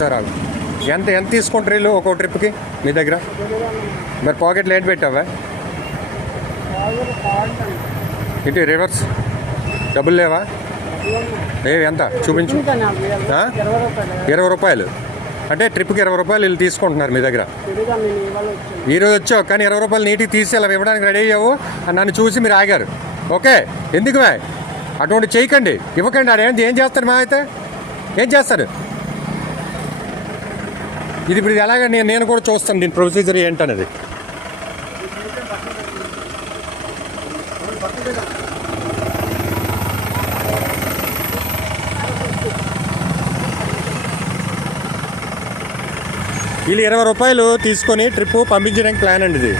Sir ఎంత ఎంత తీసుకుంటారు వీళ్ళు ఒక్కో ట్రిప్కి మీ దగ్గర? మరి పాకెట్లో ఏంటి పెట్టావా? ఇటు రివర్స్ డబ్బులు లేవా? ఎంత చూపించు. 20 రూపాయలు అంటే ట్రిప్కి 20 రూపాయలు వీళ్ళు తీసుకుంటున్నారు మీ దగ్గర. ఈరోజు వచ్చావు కానీ 20 రూపాయలు నీటికి తీసి అలా ఇవ్వడానికి రెడీ అయ్యావు. నన్ను చూసి మీరు ఆగారు. ఓకే, ఎందుకు అటువంటి చేయకండి, ఇవ్వకండి. ఆడేంటి ఏం చేస్తారు? మా అయితే ఏం చేస్తారు? ఇది ఇప్పుడు ఎలాగ నేను కూడా చూస్తాను దీని ప్రొసీజర్ ఏంటనేది. వీళ్ళు 20 రూపాయలు తీసుకొని ట్రిప్ పంపించడానికి ప్లాన్ అండి ఇది.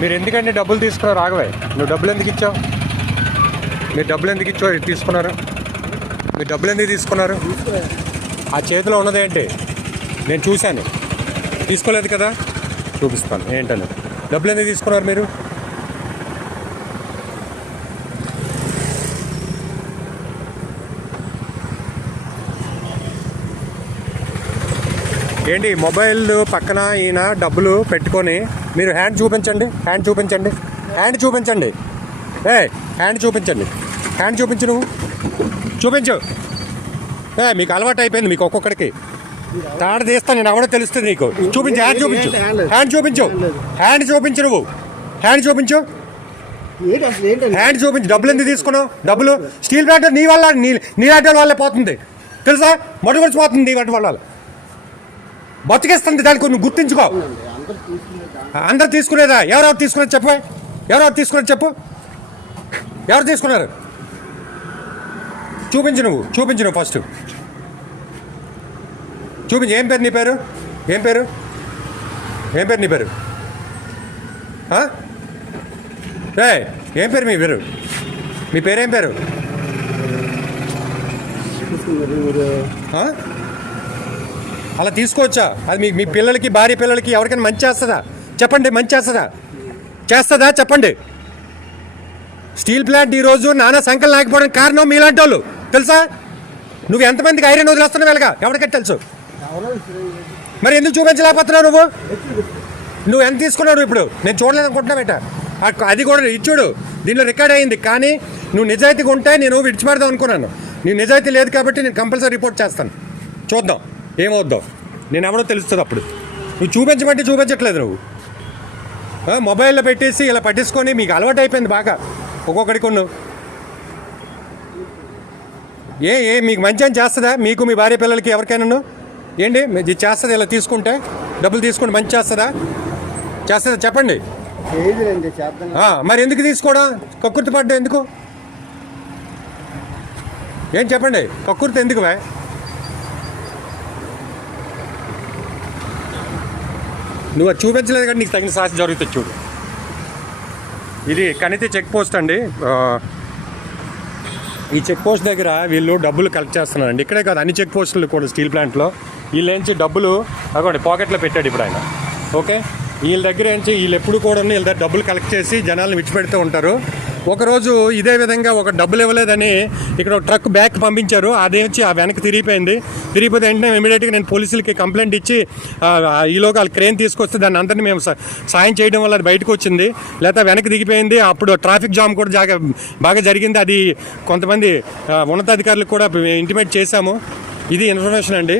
మీరు ఎందుకంటే డబ్బులు తీసుకున్నారు? రాఘవే, నువ్వు డబ్బులు ఎందుకు ఇచ్చావు? మీరు డబ్బులు ఎందుకు ఇచ్చావు? తీసుకున్నారు? మీరు డబ్బులు ఎందుకు తీసుకున్నారు? ఆ చేతిలో ఉన్నదేంటి? నేను చూశాను. తీసుకోలేదు కదా, చూపిస్తాను ఏంటని. డబ్బులు ఎందుకు తీసుకున్నారు మీరు? ఏంటి మొబైల్ పక్కన ఈయన డబ్బులు పెట్టుకొని మీరు హ్యాండ్ చూపించండి. హ్యాండ్ చూపించండి. హ్యాండ్ చూపించండి. హ్యాండ్ చూపించండి. హ్యాండ్ చూపించు. నువ్వు చూపించు. మీకు అలవాటు అయిపోయింది మీకు ఒక్కొక్కడికి. తాడ తీస్తాను నేను, ఎవడో తెలుస్తుంది నీకు. చూపించు. హ్యాండ్ చూపించు. హ్యాండ్ చూపించు. హ్యాండ్ చూపించు. నువ్వు హ్యాండ్ చూపించు. హ్యాండ్ చూపించు. డబ్బులు ఎందుకు తీసుకున్నావు? డబ్బులు స్టీల్ ప్లాంట్ నీ వల్ల నీ ఆటోల వల్లే పోతుంది తెలుసా? మొట్టమొదటి పోతుంది నీ వాటి వల్ల. బతికేస్తుంది దానికి నువ్వు గుర్తించుకో. అందరు తీసుకునేదా? ఎవరెవరు తీసుకున్నారు చెప్పు. ఎవరెవరు తీసుకున్నారు చెప్పు. ఎవరు తీసుకున్నారు? చూపించు. నువ్వు చూపించు. నువ్వు ఫస్ట్ చూపించు. ఏం పేరు నీ పేరు? ఏం పేరు? ఏం పేరు నీ పేరు? ఏం పేరు మీ పేరు? మీ పేరేం పేరు? అలా తీసుకోవచ్చా? అది మీ పిల్లలకి, భార్య పిల్లలకి ఎవరికైనా మంచి చేస్తుందా చెప్పండి? మంచి చేస్తుందా చెప్పండి? స్టీల్ ప్లాంట్ ఈరోజు నానా సంఖ్యలు లేకపోవడానికి కారణం మీలాంటి వాళ్ళు తెలుసా? నువ్వు ఎంతమందికి ఐరన్ వదిలేస్తున్నావు వెళ్ళగా ఎవరికైతే తెలుసు. మరి ఎందుకు చూపించలేకపోతున్నావు? నువ్వు ఎంత తీసుకున్నావు ఇప్పుడు? నేను చూడలేదు అనుకుంటున్నా బేట. అది కూడా ఇచ్చుడు దీనిలో రికార్డ్ అయింది. కానీ నువ్వు నిజాయితీగా ఉంటే నేను విడిచిపెడదాం అనుకున్నాను. నీ నిజాయితీ లేదు కాబట్టి నేను కంపల్సరీ రిపోర్ట్ చేస్తాను. చూద్దాం ఏమవుద్దాం. నేను ఎవడో తెలుస్తుంది అప్పుడు. నువ్వు చూపించమంటే చూపించట్లేదు. నువ్వు మొబైల్లో పెట్టేసి ఇలా పట్టించుకొని మీకు అలవాటు అయిపోయింది బాగా ఒక్కొక్కడికి. మీకు మంచి అని చేస్తుందా? మీకు మీ భార్య పిల్లలకి ఎవరికైనా ఏంటి ఇది చేస్తుంది? ఇలా తీసుకుంటే డబ్బులు తీసుకుంటే మంచి చేస్తుందా చెప్పండి. మరి ఎందుకు తీసుకోవడం? కక్కుర్తి పడ్డా ఎందుకు? ఏం చెప్పండి, కక్కుర్తి ఎందుకు? నువ్వు అది చూపించలేదు కానీ నీకు తగిన శాస్తి జరుగుతుంది. చూడు, ఇది కనితి చెక్ పోస్ట్ అండి. ఈ చెక్ పోస్ట్ దగ్గర వీళ్ళు డబ్బులు కలెక్ట్ చేస్తున్నారండి. ఇక్కడే కాదు, అన్ని చెక్ పోస్టులు కూడా స్టీల్ ప్లాంట్లో వీళ్ళు ఏంచి డబ్బులు అగోండి పాకెట్లో పెట్టాడు ఇప్పుడు ఆయన. ఓకే, వీళ్ళ దగ్గర ఏంచి వీళ్ళు ఎప్పుడు కూడా వీళ్ళ దగ్గర డబ్బులు కలెక్ట్ చేసి జనాలను విడిచిపెడుతూ ఉంటారు. ఒకరోజు ఇదే విధంగా ఒక డబ్బులు ఇవ్వలేదని ఇక్కడ ఒక ట్రక్ బ్యాక్ పంపించారు. అదేంచి ఆ వెనక్కి తిరిగిపోతే వెంటనే ఇమీడియట్గా నేను పోలీసులకి కంప్లైంట్ ఇచ్చి ఈలోగా వాళ్ళు క్రేన్ తీసుకొస్తే దాన్ని అందరినీ మేము సాయం చేయడం వల్ల అది బయటకు వచ్చింది. లేకపోతే వెనక్కి దిగిపోయింది. అప్పుడు ట్రాఫిక్ జామ్ కూడా బాగా జరిగింది. అది కొంతమంది ఉన్నతాధికారులకు కూడా ఇంటిమేట్ చేశాము. ఇది ఇన్ఫర్మేషన్ అండి.